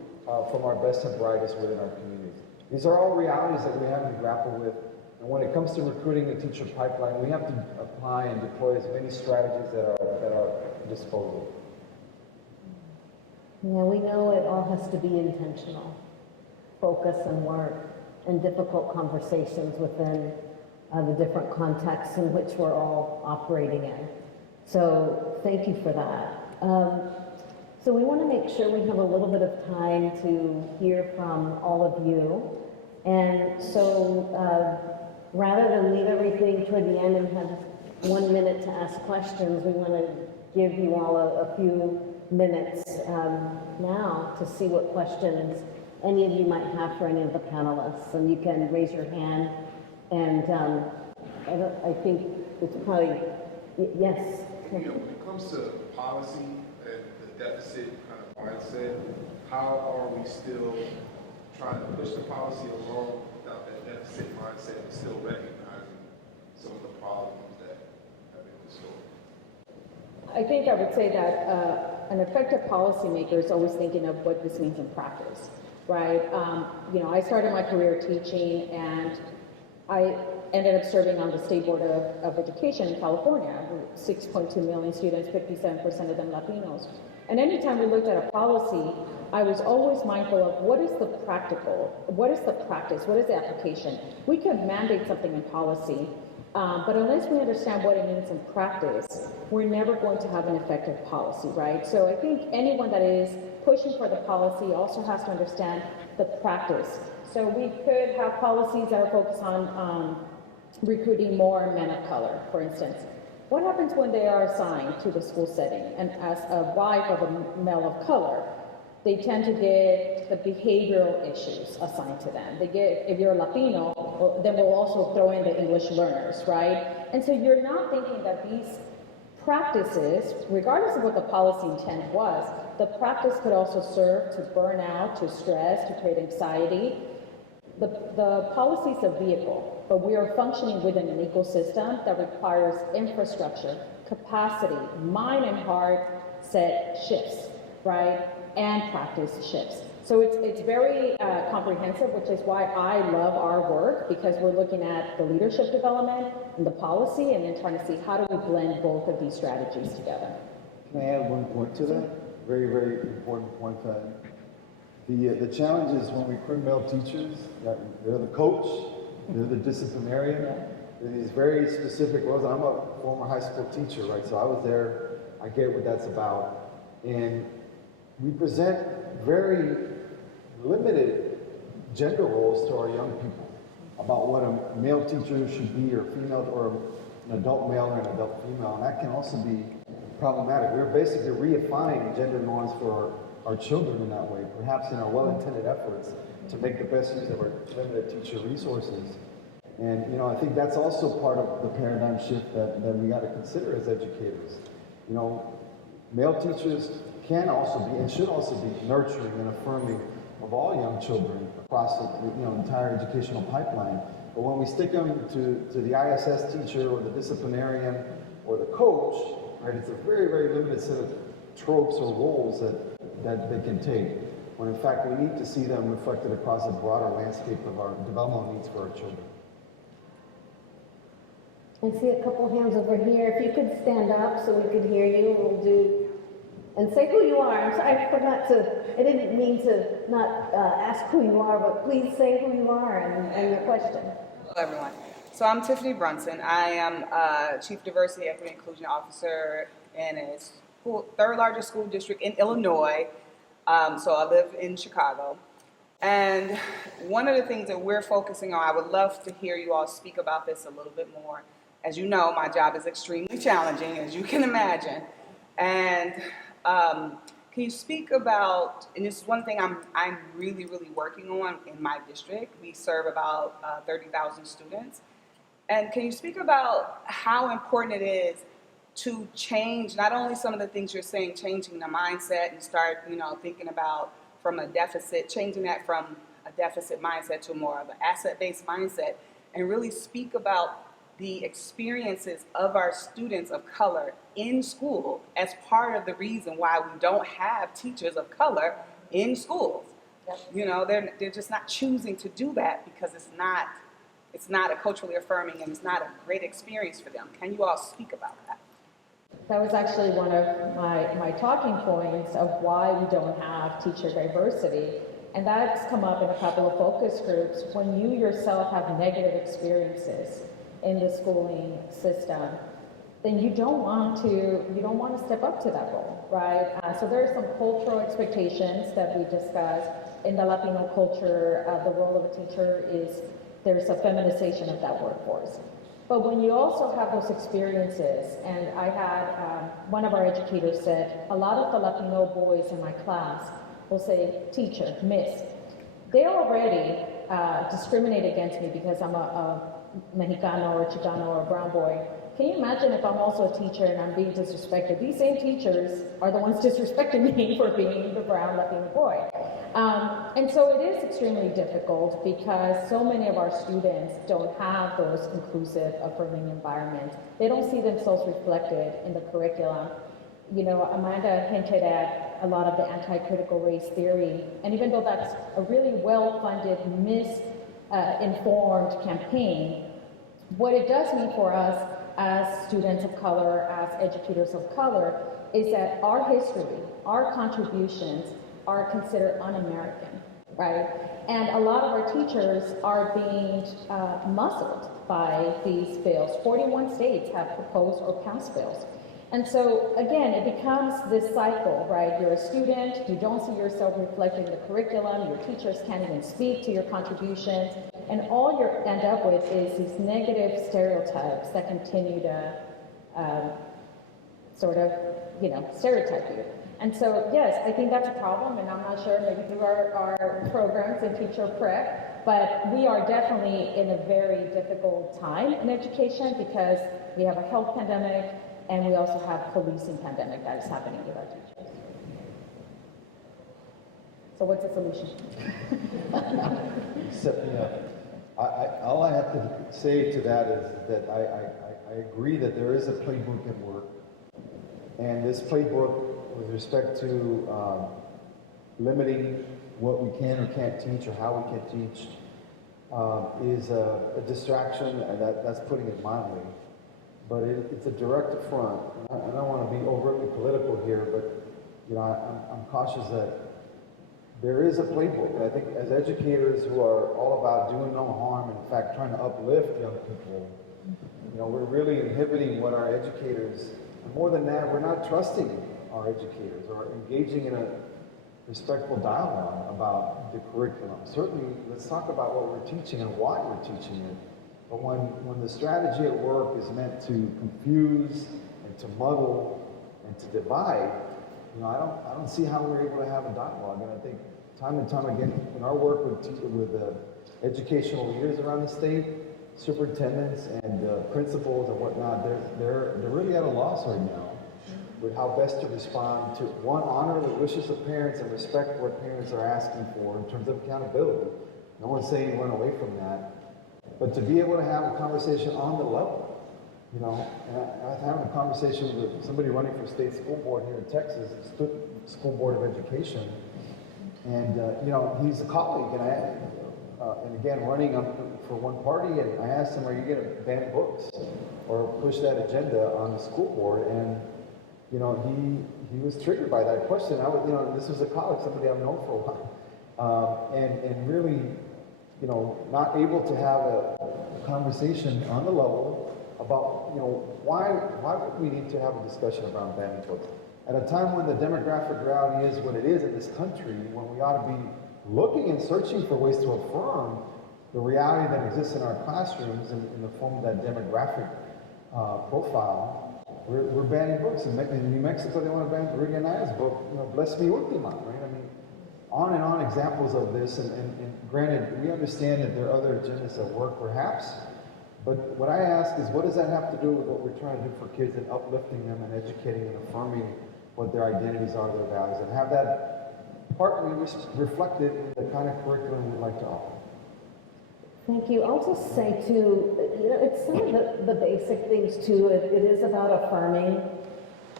from our best and brightest within our communities. These are all realities that we have to grapple with. And when it comes to recruiting the teacher pipeline, we have to apply and deploy as many strategies that are at our disposal. Yeah, we know it all has to be intentional, focus and work, and difficult conversations within the different contexts in which we're all operating in. So thank you for that. So we want to make sure we have a little bit of time to hear from all of you. And so rather than leave everything toward the end and have 1 minute to ask questions, we want to give you all a few minutes now to see what questions any of you might have for any of the panelists. And you can raise your hand. And I think it's probably, yes. You know, when it comes to policy and the deficit kind of mindset, how are we still trying to push the policy along without that deficit mindset and still recognizing some of the problems that have been historic? I think I would say that an effective policymaker is always thinking of what this means in practice, right? You know, I started my career teaching, and ended up serving on the State Board of Education in California, 6.2 million students, 57% of them Latinos. And anytime we looked at a policy, I was always mindful of what is the practical, what is the practice, what is the application. We could mandate something in policy, but unless we understand what it means in practice, we're never going to have an effective policy, right? So I think anyone that is pushing for the policy also has to understand the practice. So we could have policies that are focused on recruiting more men of color, for instance. What happens when they are assigned to the school setting? And as a wife of a male of color, they tend to get the behavioral issues assigned to them. They get, if you're Latino, well, then we'll also throw in the English learners, right? And so you're not thinking that these practices, regardless of what the policy intent was, the practice could also serve to burnout, to stress, to create anxiety. The policy is a vehicle, but we are functioning within an ecosystem that requires infrastructure, capacity, mind and heart set shifts, right? And practice shifts. So it's very comprehensive, which is why I love our work, because we're looking at the leadership development and the policy, and then trying to see how do we blend both of these strategies together. Can I add one point to that? Very, very important point. The challenge is when we recruit male teachers, they're the coach, they're the disciplinarian. They're these very specific roles. I'm a former high school teacher, right? So I was there. I get what that's about. And we present very limited gender roles to our young people about what a male teacher should be, or female, or an adult male or an adult female, and that can also be problematic. We're basically redefining gender norms for our children in that way, perhaps in our well-intended efforts to make the best use of our limited teacher resources. And you know, I think that's also part of the paradigm shift that we got to consider as educators. You know, male teachers can also be and should also be nurturing and affirming of all young children across the entire educational pipeline. But when we stick them to the ISS teacher or the disciplinarian or the coach, right, it's a very, very limited set of tropes or roles that they can take. When in fact we need to see them reflected across a broader landscape of our developmental needs for our children. I see a couple hands over here. If you could stand up so we could hear you, we'll do. And say who you are. I'm sorry, I forgot to, I didn't mean to not ask who you are, but please say who you are and your question. Hello, everyone. So I'm Tiffany Brunson. I am Chief Diversity, Equity, and Inclusion Officer in a third largest school district in Illinois. So I live in Chicago. And one of the things that we're focusing on, I would love to hear you all speak about this a little bit more. As you know, my job is extremely challenging, as you can imagine. And can you speak about, and this is one thing I'm really, really working on in my district. We serve about 30,000 students. And can you speak about how important it is to change not only some of the things you're saying, changing the mindset and start, thinking about from a deficit, changing that from a deficit mindset to more of an asset-based mindset, and really speak about the experiences of our students of color in school as part of the reason why we don't have teachers of color in schools. Yep. They're just not choosing to do that because it's not a culturally affirming and it's not a great experience for them. Can you all speak about that? That was actually one of my talking points of why we don't have teacher diversity. And that's come up in a couple of focus groups. When you yourself have negative experiences in the schooling system, then you don't want to step up to that role, right? So there are some cultural expectations that we discussed. In the Latino culture, the role of a teacher is there's a feminization of that workforce. But when you also have those experiences, and I had one of our educators said, a lot of the Latino boys in my class will say, teacher, miss. They already discriminate against me because I'm a Mexicano or Chicano or a brown boy. Can you imagine if I'm also a teacher and I'm being disrespected? These same teachers are the ones disrespecting me for being the brown Latino boy. And so it is extremely difficult because so many of our students don't have those inclusive, affirming environments. They don't see themselves reflected in the curriculum. Amanda hinted at a lot of the anti-critical race theory, and even though that's a really well-funded, misinformed campaign, What it does mean for us as students of color, as educators of color, is that our history, our contributions are considered un-American, right? And a lot of our teachers are being muzzled by these bills. 41 states have proposed or passed bills. And so, again, it becomes this cycle, right? You're a student, you don't see yourself reflecting the curriculum, your teachers can't even speak to your contributions, and all you end up with is these negative stereotypes that continue to sort of, stereotype you. And so, yes, I think that's a problem, and I'm not sure, maybe through our programs and teacher prep, but we are definitely in a very difficult time in education because we have a health pandemic, and we also have policing pandemic that is happening with our teachers. So what's the solution? All I have to say to that is that I agree that there is a playbook at work. And this playbook, with respect to limiting what we can or can't teach or how we can teach, is a distraction, and that's putting it mildly. But it's a direct affront. I don't want to be overtly political here, but I'm cautious that there is a playbook. I think as educators who are all about doing no harm, in fact, trying to uplift young people, we're really inhibiting what our educators, and more than that, we're not trusting our educators or engaging in a respectful dialogue about the curriculum. Certainly, let's talk about what we're teaching and why we're teaching it. But when the strategy at work is meant to confuse and to muddle and to divide, I don't see how we're able to have a dialogue. And I think time and time again in our work with educational leaders around the state, superintendents and principals and whatnot, they're really at a loss right now with how best to respond to, one, honor the wishes of parents and respect what parents are asking for in terms of accountability. No one's saying run away from that. But to be able to have a conversation on the level, and I was having a conversation with somebody running for state school board here in Texas, School Board of Education, and he's a colleague, and again running for one party, and I asked him, "Are you going to ban books or push that agenda on the school board?" And he was triggered by that question. This was a colleague, somebody I've known for a while, and really. Not able to have a conversation on the level about, why would we need to have a discussion around banning books? At a time when the demographic reality is what it is in this country, when we ought to be looking and searching for ways to affirm the reality that exists in our classrooms in the form of that demographic profile, we're banning books. In New Mexico, they want to ban Viridian Aya's book, Bless Me Ultima, right? I mean, on and on examples of this, and granted, we understand that there are other agendas at work, perhaps, but what I ask is, what does that have to do with what we're trying to do for kids and uplifting them and educating and affirming what their identities are, their values, and have that partly reflected in the kind of curriculum we'd like to offer? Thank you. I'll just say too, it's some of the basic things too. It is about affirming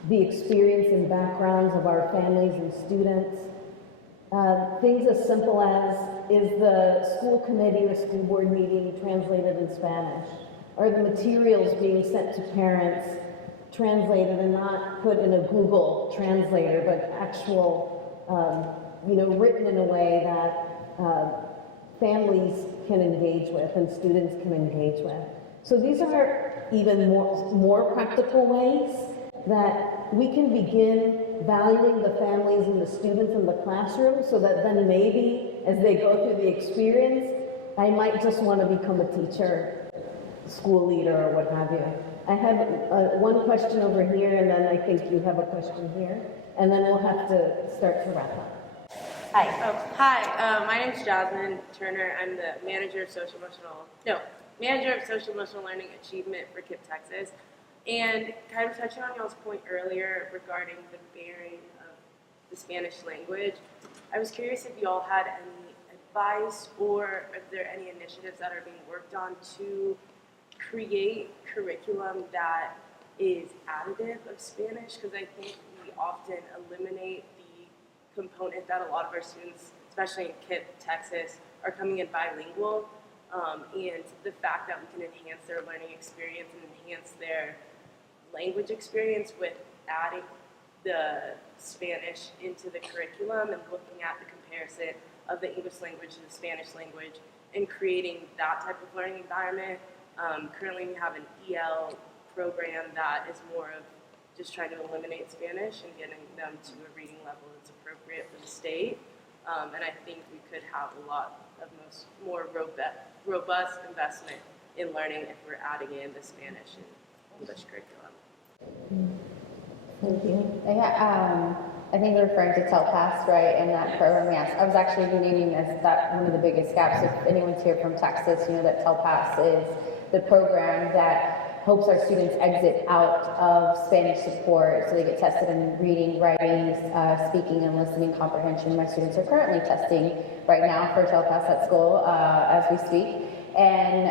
the experience and backgrounds of our families and students. Things as simple as, is the school committee or school board meeting translated in Spanish? Are the materials being sent to parents translated and not put in a Google translator, but actual, written in a way that families can engage with and students can engage with? So these are even more practical ways that we can begin valuing the families and the students in the classroom, so that then maybe as they go through the experience, I might just want to become a teacher, school leader, or what have you. I have one question over here, and then I think you have a question here, and then we'll have to start to wrap up. Hi. Hi, my name is Jasmine Turner. I'm the manager of social emotional learning achievement for KIPP Texas. And kind of touching on y'all's point earlier regarding the bearing of the Spanish language, I was curious if y'all had any advice or if there are any initiatives that are being worked on to create curriculum that is additive of Spanish, because I think we often eliminate the component that a lot of our students, especially in KIPP Texas, are coming in bilingual. and the fact that we can enhance their learning experience and enhance their language experience with adding the Spanish into the curriculum and looking at the comparison of the English language to the Spanish language and creating that type of learning environment. Currently we have an EL program that is more of just trying to eliminate Spanish and getting them to a reading level that's appropriate for the state. And I think we could have a lot of more robust investment in learning if we're adding in the Spanish and English curriculum. Thank you. Yeah, I think you're referring to TELPAS, right, in that program, yes. I was actually naming as that one of the biggest gaps. If anyone's here from Texas, you know that TELPAS is the program that helps our students exit out of Spanish support, so they get tested in reading, writing, speaking, and listening comprehension. My students are currently testing right now for TELPAS at school as we speak. And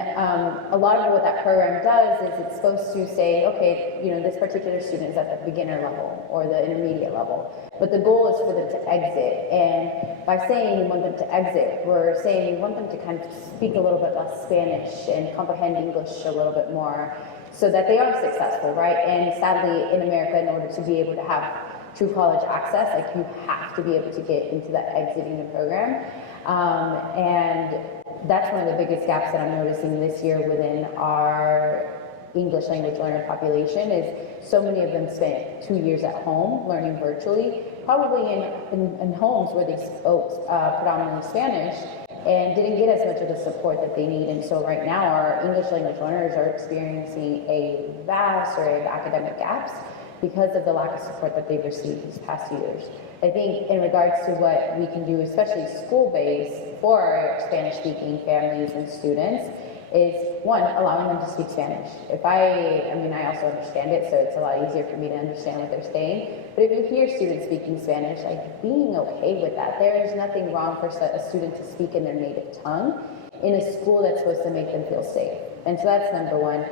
a lot of what that program does is it's supposed to say, okay, you know, this particular student is at the beginner level or the intermediate level, but the goal is for them to exit. And by saying we want them to exit, we're saying we want them to kind of speak a little bit less Spanish and comprehend English a little bit more so that they are successful, right? And sadly, in America, in order to be able to have true college access, like you have to be able to get into that exiting the program. And that's one of the biggest gaps that I'm noticing this year within our English language learner population is so many of them spent 2 years at home learning virtually, probably in homes where they spoke predominantly Spanish and didn't get as much of the support that they need. And so right now our English language learners are experiencing a vast array of academic gaps because of the lack of support that they've received these past years. I think in regards to what we can do, especially school-based, for our Spanish-speaking families and students, is one, allowing them to speak Spanish. I mean, I also understand it, so it's a lot easier for me to understand what they're saying. But if you hear students speaking Spanish, like being okay with that. There is nothing wrong for a student to speak in their native tongue in a school that's supposed to make them feel safe. And so that's number one.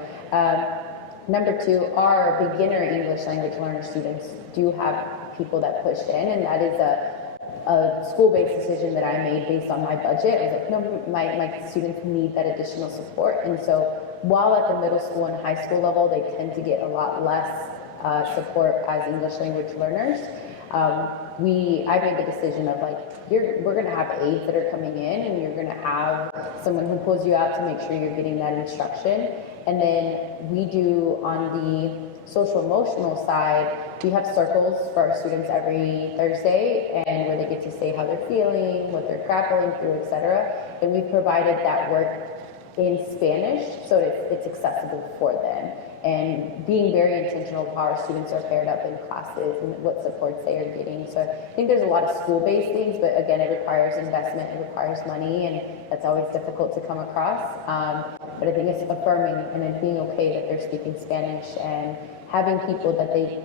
Number two, our beginner English language learner students do have people that pushed in, and that is a school-based decision that I made based on my budget. I was like, no, my students need that additional support. And so while at the middle school and high school level, they tend to get a lot less support as English language learners, I made the decision of like, we're gonna have aides that are coming in, and you're gonna have someone who pulls you out to make sure you're getting that instruction. And then we do on the social emotional side, we have circles for our students every Thursday, and where they get to say how they're feeling, what they're grappling through, etc. And we've provided that work in Spanish so it's accessible for them. And being very intentional of how our students are paired up in classes and what supports they are getting. So I think there's a lot of school-based things, but again, it requires investment, it requires money, and that's always difficult to come across. But I think it's affirming and then being okay that they're speaking Spanish and having people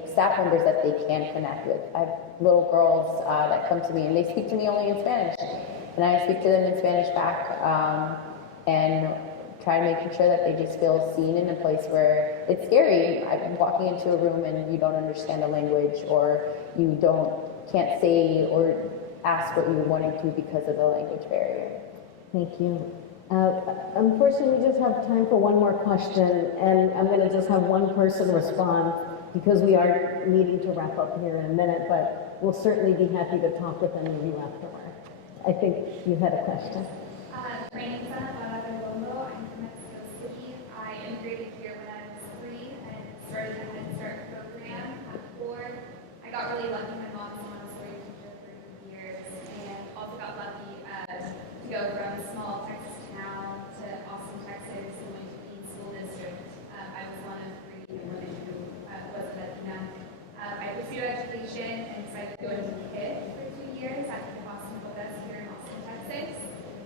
staff members that they can connect with. I have little girls that come to me and they speak to me only in Spanish, and I speak to them in Spanish back, and try making sure that they just feel seen in a place where it's scary. I'm walking into a room and you don't understand the language, or you can't say or ask what you're wanting to because of the language barrier. Thank you. Unfortunately, we just have time for one more question, and I'm going to just have one person respond because we are needing to wrap up here in a minute, but we'll certainly be happy to talk with any of you afterward. I think you had a question. My name's Ana Colombo. I'm from Mexico City. I immigrated here when I was 3 and started the Head Start program at 4. I got really lucky. My mom's a Montessori teacher for years, and also got lucky to go from small Texas town to Austin, Texas, and went to Dean School District. I was one of 3 women who was a Latino. I pursued education and decided to go into KIT for 2 years at the Austin Books here in Austin, Texas.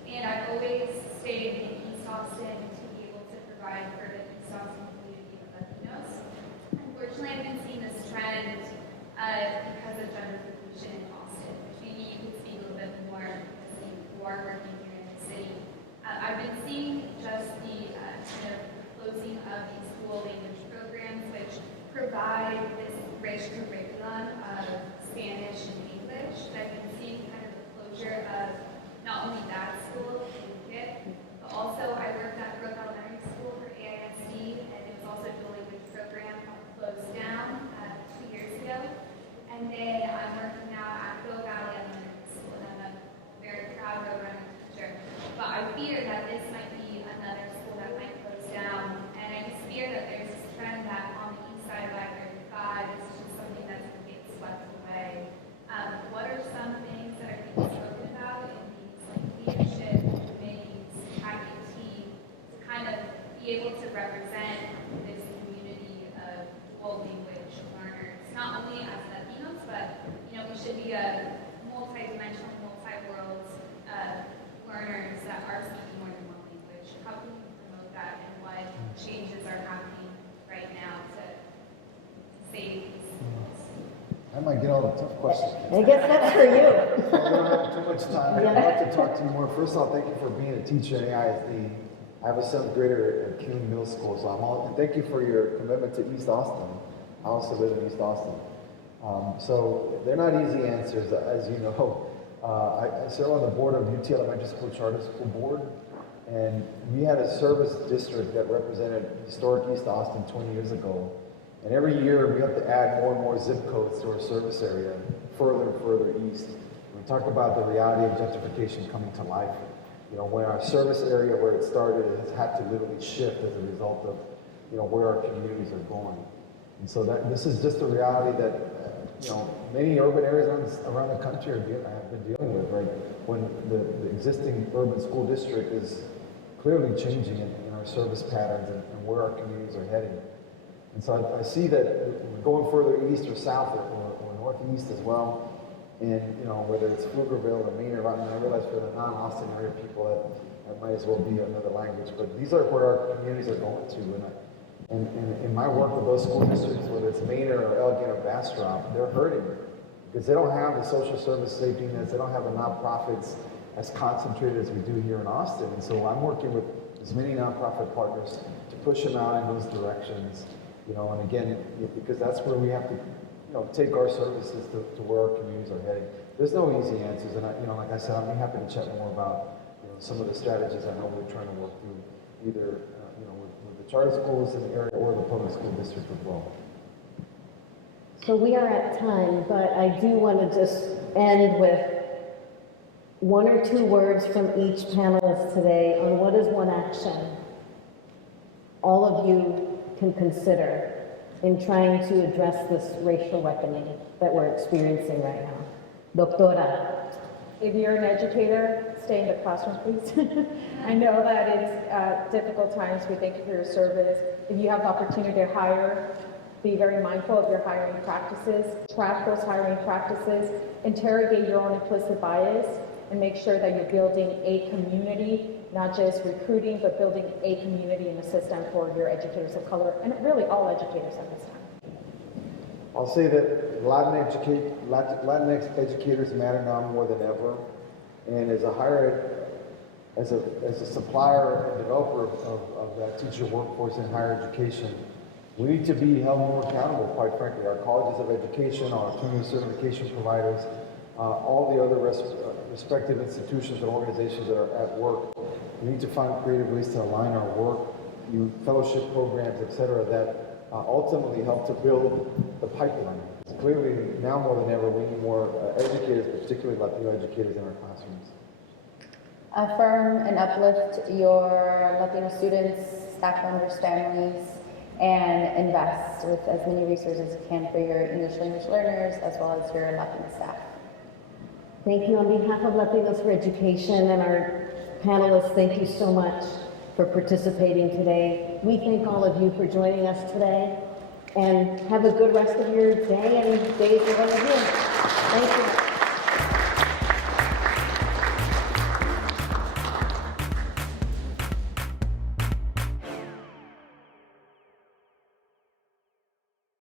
And I've always stayed in East Austin to be able to provide for the East Austin community of Latinos. Unfortunately, I've been seeing this trend because of gentrification in Austin, which maybe you could speak a little bit more, because you are working here in the multi-dimensional, multi-world learners that are speaking more than one language. How can we promote that, and what changes are happening right now to save these schools? I might get all the tough questions. I guess that's for you. We don't have too much time. I'd love to talk to you more. First of all, thank you for being a teacher in AISD. I have a 7th grader at Keene Middle School, so and thank you for your commitment to East Austin. I also live in East Austin. So they're not easy answers, as you know. I serve on the board of UT Elementary School Charter School Board, and we had a service district that represented historic East Austin 20 years ago. And every year we have to add more and more zip codes to our service area, further and further east. We talk about the reality of gentrification coming to life. You know, when our service area where it started has had to literally shift as a result of, you know, where our communities are going. And so this is just a reality that, you know, many urban areas around the country have been dealing with, right? When the existing urban school district is clearly changing in our service patterns and where our communities are heading. And so I see that we're going further east or south or northeast as well. And, you know, whether it's Pflugerville or Maynard, I realize for the non-Austin area people that might as well be another language. But these are where our communities are going to. And in my work with those school districts, whether it's Maynard or Elgin or Bastrop, they're hurting because they don't have the social service safety nets. They don't have the nonprofits as concentrated as we do here in Austin. And so I'm working with as many nonprofit partners to push them out in those directions. You know, and again, because that's where we have to, you know, take our services to where our communities are heading. There's no easy answers, and you know, like I said, I'd be happy to chat more about, you know, some of the strategies I know we're trying to work through, either you know, with the charter schools in the area or the public school district as well. So we are at time, but I do want to just end with 1 or 2 words from each panelist today on what is one action all of you can consider in trying to address this racial reckoning that we're experiencing right now. Doctora. If you're an educator, stay in the classroom, please. I know that it's difficult times. We thank you for your service. If you have the opportunity to hire, be very mindful of your hiring practices. Track those hiring practices. Interrogate your own implicit bias and make sure that you're building a community, not just recruiting, but building a community and a system for your educators of color, and really all educators at this time. I'll say that Latinx educators matter now more than ever, and as a supplier and developer of that teacher workforce in higher education, we need to be held more accountable, quite frankly. Our colleges of education, our alternative certification providers, all the other respective institutions and organizations that are at work, we need to find creative ways to align our work, fellowship programs, et cetera, that ultimately help to build the pipeline. Clearly, now more than ever, we need more educators, particularly Latino educators in our classrooms. Affirm and uplift your Latino students, staff members, families, and invest with as many resources as you can for your English language learners as well as your Latino staff. Thank you on behalf of Latinos for Education and our panelists. Thank you so much for participating today. We thank all of you for joining us today, and have a good rest of your day and days ahead of you. Thank you.